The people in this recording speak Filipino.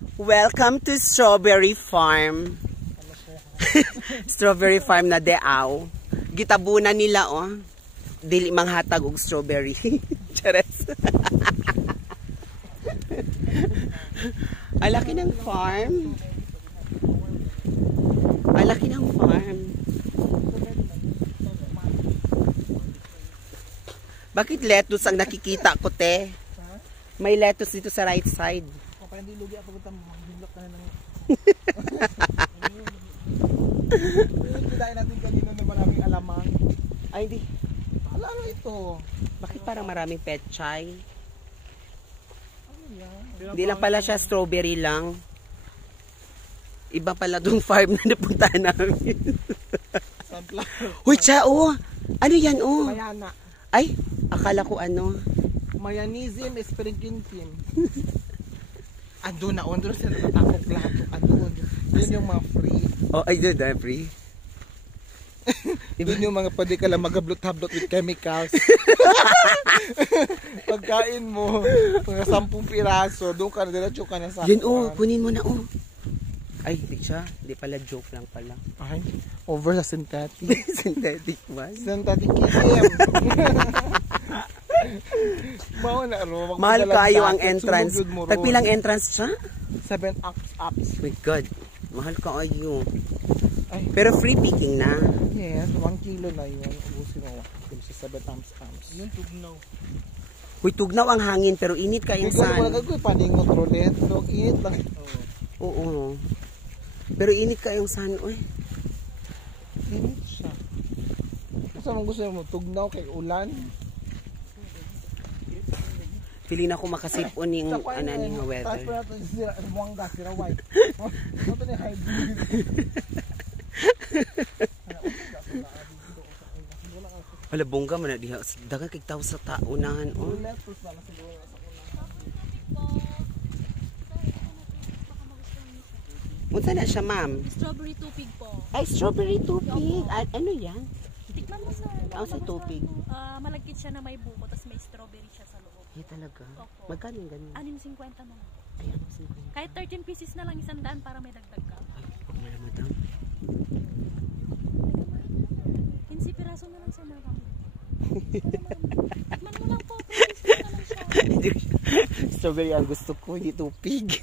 Welcome to Strawberry Farm. Strawberry Farm na deaw. Gitabunan nila oh. Dili manghatag og strawberry. Chares. Alaki ng farm. Alaki ng farm. Bakit lettuce ang nakikita ko, te? May lettuce dito sa right side. Parang hindi lugi ako kung mag-vlog ka na ng... Kitain natin kanino na maraming alamang. Ay, di. Ano ito? Bakit parang maraming petchay? Ano yan? Hindi lang pala siya strawberry lang. Iba pala dong farm na napuntahan namin. Sunflower. Uy, chao! Ano yan, oh? Mayana. Ay, akala ko ano. Mayanism, espiritintim. Andun na, andun sila natatakok lahat. Andun. Yun yung mga free. Oh, ay, doon, free. Yun yung mga pwede ka lang mag-hablot-hablot with chemicals. Pagkain mo, mga 10 piraso, doon ka na, diretso ka na sa... Yun, oh, kunin mo na, oh. Ay, di siya. Di pala, joke lang pala. Ay, over sa synthetic. Synthetic man. Synthetic itim. Mahal kayo ang entrance. Tagpilang entrance siya? 7 ups. Oh my God. Mahal kayo. Ay. Pero free picking na. Yes, 1 kilo na yun. Ubusin mo sa 7 ups. Yun, tugnaw. Uy, tugnaw ang hangin pero init kayong sun. Wala kagawin, paningot rolet. Init lang. Oo. Pero init kayong sun, uy. Init siya. Gusto mo tugnaw kay ulan? Pili na ako makasipon yung anong weather. Tapos pa natin sira, buwangga, sira white. Ito na hybrid. Wala, bongga man na diha. Dagan kay tao sa taunahan, oh. Munta na siya, ma'am? Strawberry tupig po. Ay, strawberry tupig. Ano yan? Tikman mo sa... Ako sa tupig. Malagkit siya na may buko, tapos may strawberry siya sa loob. Ay, talaga? Opo. Magkano yung ganun? 6.50 na lang. Ay, ano 50? Kahit 13 pieces na lang, 100 para may dagdag ka. Ay, huwag mo na, madam. 15 piraso na lang sa madam. Tikman mo lang po, promise na lang siya. Strawberry ang gusto ko, hindi tupig.